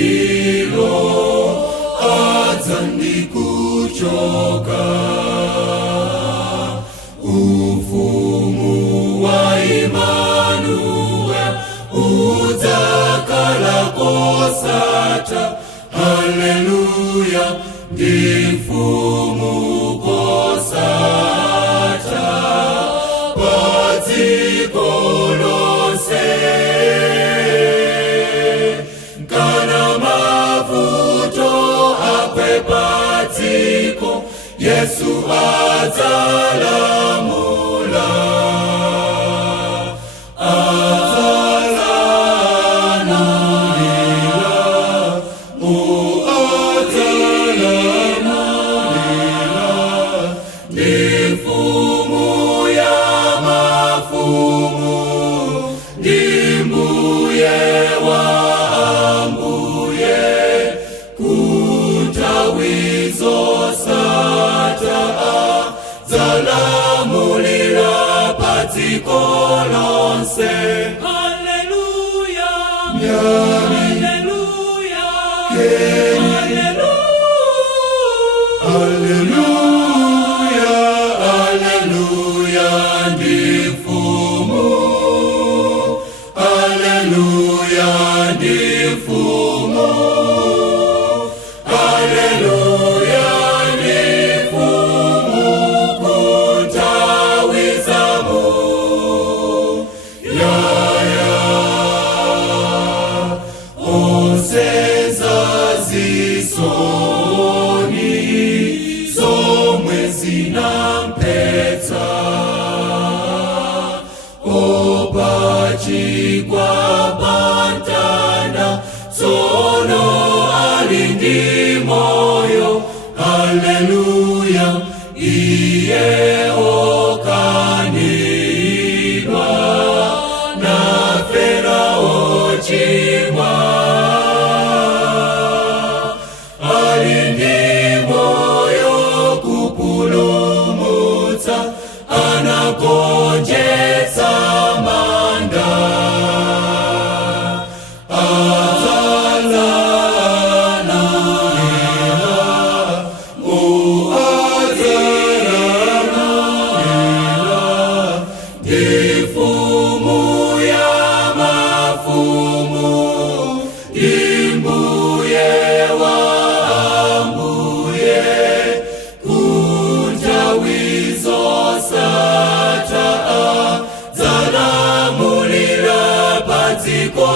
Maulamulilo adzandi kuchoka, ufumu wa Immanuel udzakhala kosatha. Haleluya, ndi mfumu kosatha pa dziko lonse. Kana mavuto akwe pa dziko, Yesu adzalamula. Mfumu ya mafumu, ndi mbuye wa ambuye, kunthawi zosatha adzalamulira pa dziko lonse. Haleluya, haleluya, haleluya, haleluya, ndi mfumu. Haleluya, ndi mfumu. Haleluya, ndi mfumu kunthawi zamuyaya. Onse zazisoni zomwe zinamphetsa, opachikwa pamtanda, tsono ali ndi moyo. Haleluya, iye okanidwa nafera ochimwa. Ali ndi moyo kupulumutsa, anagonjetsa manda. Ndi mfumu ya mafumu, ndi mbuye wa ambuye, kunthawi zosatha adzalamulira pa dziko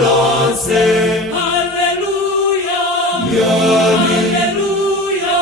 lonse. Haleluya, haleluya.